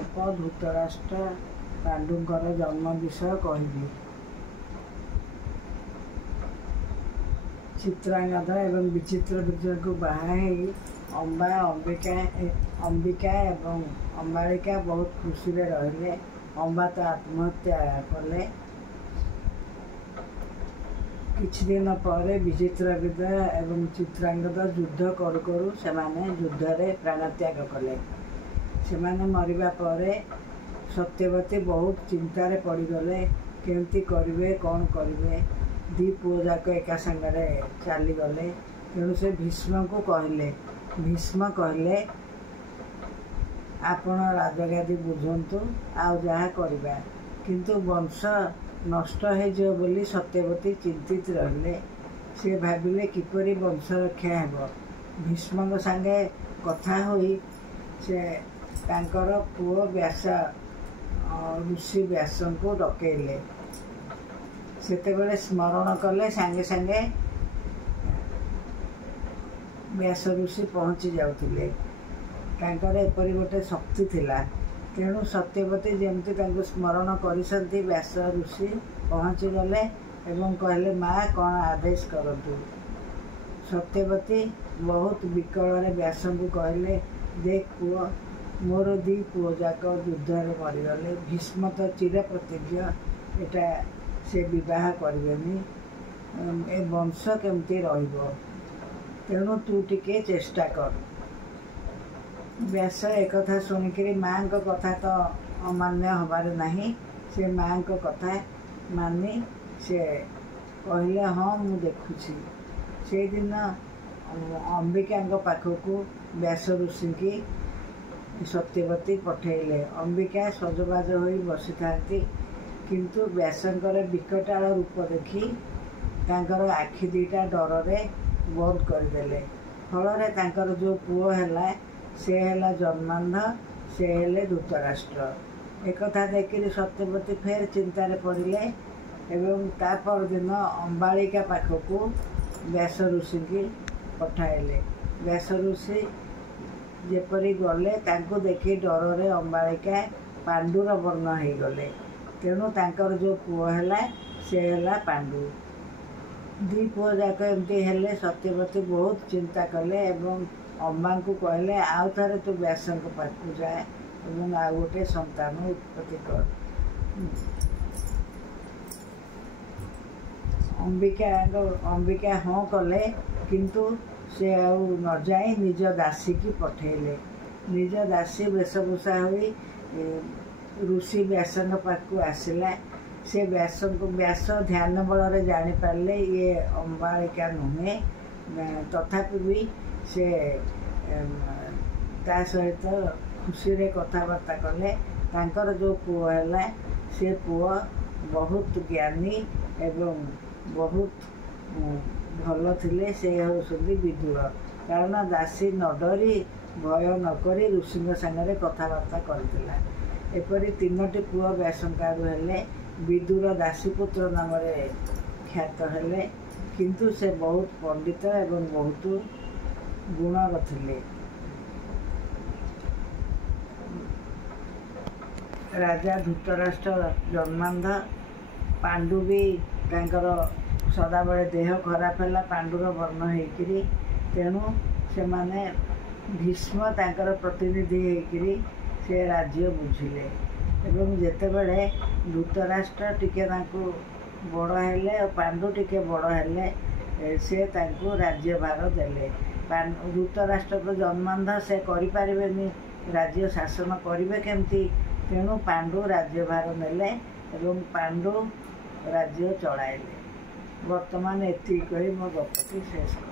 ଅଳ୍ପ ଧୃତରାଷ୍ଟ୍ର ପାଣ୍ଡୁଙ୍କର ଜନ୍ମ ବିଷୟ କହିବି। ଚିତ୍ରାଙ୍ଗଦ ଏବଂ ବିଚିତ୍ରବୀର୍ଯ୍ୟଙ୍କୁ ବାହା ହେଇ ଅମ୍ବିକା ଏବଂ ଅମ୍ବାଳିକା ବହୁତ ଖୁସିରେ ରହିଲେ। ଅମ୍ବା ତ ଆତ୍ମହତ୍ୟା କଲେ। କିଛି ଦିନ ପରେ ବିଚିତ୍ରବୀର୍ଯ୍ୟ ଏବଂ ଚିତ୍ରାଙ୍ଗଦ ଯୁଦ୍ଧ କରୁ କରୁ ସେମାନେ ଯୁଦ୍ଧରେ ପ୍ରାଣତ୍ୟାଗ କଲେ। ସେମାନେ ମରିବା ପରେ ସତ୍ୟବତୀ ବହୁତ ଚିନ୍ତାରେ ପଡ଼ିଗଲେ। କେମିତି କରିବେ, କ'ଣ କରିବେ? ଦି ପୁଅ ଯାକ ଏକା ସାଙ୍ଗରେ ଚାଲିଗଲେ। ତେଣୁ ସେ ଭୀଷ୍ମଙ୍କୁ କହିଲେ। ଭୀଷ୍ମ କହିଲେ, ଆପଣ ରାଜଗାଦି ବୁଝନ୍ତୁ, ଆଉ ଯାହା କରିବା। କିନ୍ତୁ ବଂଶ ନଷ୍ଟ ହୋଇଯିବ ବୋଲି ସତ୍ୟବତୀ ଚିନ୍ତିତ ରହିଲେ। ସେ ଭାବିଲେ କିପରି ବଂଶ ରକ୍ଷା ହେବ। ଭୀଷ୍ମଙ୍କ ସାଙ୍ଗେ କଥା ହୋଇ ସେ ତାଙ୍କର ପୁଅ ଋଷି ବ୍ୟାସଙ୍କୁ ଡକେଇଲେ। ସେତେବେଳେ ସ୍ମରଣ କଲେ ସାଙ୍ଗେ ସାଙ୍ଗେ ବ୍ୟାସ ଋଷି ପହଞ୍ଚି ଯାଉଥିଲେ। ତାଙ୍କର ଏପରି ଗୋଟେ ଶକ୍ତି ଥିଲା। ତେଣୁ ସତ୍ୟବତୀ ଯେମିତି ତାଙ୍କୁ ସ୍ମରଣ କରିଛନ୍ତି, ବ୍ୟାସ ଋଷି ପହଞ୍ଚିଗଲେ ଏବଂ କହିଲେ, ମା କ'ଣ ଆଦେଶ କରନ୍ତୁ। ସତ୍ୟବତୀ ବହୁତ ବିକଳରେ ବ୍ୟାସଙ୍କୁ କହିଲେ, ଦେଖ ପୁଅ, ମୋର ଦି ପୁଅ ଯାକ ଯୁଦ୍ଧରେ ମରିଗଲେ। ଭୀଷ୍ମ ତ ଚିର ପ୍ରତିଜ୍ଞ, ଏଟା ସେ ବିବାହ କରିବେନି। ଏ ବଂଶ କେମିତି ରହିବ? ତେଣୁ ତୁ ଟିକେ ଚେଷ୍ଟା କର। ବ୍ୟାସ ଏକଥା ଶୁଣିକିରି ମାଙ୍କ କଥା ତ ଅମାନ୍ୟ ହେବାର ନାହିଁ। ସେ ମାଙ୍କ କଥା ମାନି ସେ କହିଲେ, ହଁ ମୁଁ ଦେଖୁଛି। ସେଇଦିନ ଅମ୍ବିକାଙ୍କ ପାଖକୁ ବ୍ୟାସ ଋଷିଙ୍କି ସତ୍ୟବତୀ ପଠେଇଲେ। ଅମ୍ବିକା ସଜବାଜ ହୋଇ ବସିଥାନ୍ତି। କିନ୍ତୁ ବ୍ୟାସଙ୍କର ବିକଟାଳ ରୂପ ଦେଖି ତାଙ୍କର ଆଖି ଦୁଇଟା ଡରରେ ବନ୍ଦ କରିଦେଲେ। ଫଳରେ ତାଙ୍କର ଯେଉଁ ପୁଅ ହେଲା, ସେ ହେଲା ଜନ୍ମାନ୍ଧ, ସେ ହେଲେ ଧୃତରାଷ୍ଟ୍ର। ଏକଥା ଦେଖିରି ସତ୍ୟବତୀ ଫେର ଚିନ୍ତାରେ ପଡ଼ିଲେ ଏବଂ ତା ପରଦିନ ଅମ୍ବାଳିକା ପାଖକୁ ବ୍ୟାସ ଋଷିଙ୍କି ପଠାଇଲେ। ବ୍ୟାସ ଋଷି ଯେପରି ଗଲେ, ତାଙ୍କୁ ଦେଖି ଡରରେ ଅମ୍ବାଳିକା ପାଣ୍ଡୁର ବର୍ଣ୍ଣ ହେଇଗଲେ। ତେଣୁ ତାଙ୍କର ଯେଉଁ ପୁଅ ହେଲା, ସେ ହେଲା ପାଣ୍ଡୁ। ଦି ପୁଅ ଯାକ ଏମିତି ହେଲେ। ସତ୍ୟବତୀ ବହୁତ ଚିନ୍ତା କଲେ ଏବଂ ଅମ୍ବାଙ୍କୁ କହିଲେ, ଆଉ ଥରେ ତୁ ବ୍ୟାସଙ୍କ ପାଖକୁ ଯାଏ ଏବଂ ଆଉ ଗୋଟେ ସନ୍ତାନ ଉତ୍ପତ୍ତି କର। ଅମ୍ବିକା ହଁ କଲେ, କିନ୍ତୁ ସେ ଆଉ ନ ଯାଇ ନିଜ ଦାସୀକି ପଠେଇଲେ। ନିଜ ଦାସୀ ବେଶଭୂଷା ହୋଇ ଋଷି ବ୍ୟାସଙ୍କ ପାଖକୁ ଆସିଲା। ସେ ବ୍ୟାସ ଧ୍ୟାନ ବଳରେ ଜାଣିପାରିଲେ ଇଏ ଅମ୍ବାଳିକା ନୁହେଁ। ତଥାପି ବି ସେ ତା ସହିତ ଖୁସିରେ କଥାବାର୍ତ୍ତା କଲେ। ତାଙ୍କର ଯେଉଁ ପୁଅ ହେଲା, ସେ ପୁଅ ବହୁତ ଜ୍ଞାନୀ ଏବଂ ବହୁତ ଭଲ ଥିଲେ। ସେ ହେଉଛନ୍ତି ବିଦୁର। କାରଣ ଦାସୀ ନ ଡରି, ଭୟ ନ କରି ଋଷିଙ୍କ ସାଙ୍ଗରେ କଥାବାର୍ତ୍ତା କରିଥିଲା। ଏପରି ତିନୋଟି ପୁଅ ବ୍ୟାସଙ୍କ ଆଡ଼ୁ ହେଲେ। ବିଦୁର ଦାସୀପୁତ୍ର ନାମରେ ଖ୍ୟାତ ହେଲେ। କିନ୍ତୁ ସେ ବହୁତ ପଣ୍ଡିତ ଏବଂ ବହୁତ ଗୁଣର ଥିଲେ। ରାଜା ଧୃତରାଷ୍ଟ୍ର ଜନ୍ମାନ୍ଧ। ପାଣ୍ଡୁ ବି ତାଙ୍କର ସଦାବେଳେ ଦେହ ଖରାପ ହେଲା ପାଣ୍ଡୁର ବର୍ଣ୍ଣ ହେଇକିରି। ତେଣୁ ସେମାନେ ଭୀଷ୍ମ ତାଙ୍କର ପ୍ରତିନିଧି ହେଇକିରି ସେ ରାଜ୍ୟ ବୁଝିଲେ। ଏବଂ ଯେତେବେଳେ ଧୃତରାଷ୍ଟ୍ର ଟିକେ ତାଙ୍କୁ ବଡ଼ ହେଲେ ଓ ପାଣ୍ଡୁ ଟିକେ ବଡ଼ ହେଲେ, ସେ ତାଙ୍କୁ ରାଜ୍ୟଭାର ଦେଲେ। ଧୃତରାଷ୍ଟ୍ର ତ ଜନ୍ମାନ୍ଧ, ସେ କରିପାରିବେନି, ରାଜ୍ୟ ଶାସନ କରିବେ କେମିତି? ତେଣୁ ପାଣ୍ଡୁ ରାଜ୍ୟଭାର ନେଲେ ଏବଂ ପାଣ୍ଡୁ ରାଜ୍ୟ ଚଳାଇଲେ। ବର୍ତ୍ତମାନ ଏତିକି କହି ମୋ ଗପଟି ଶେଷ କଲି।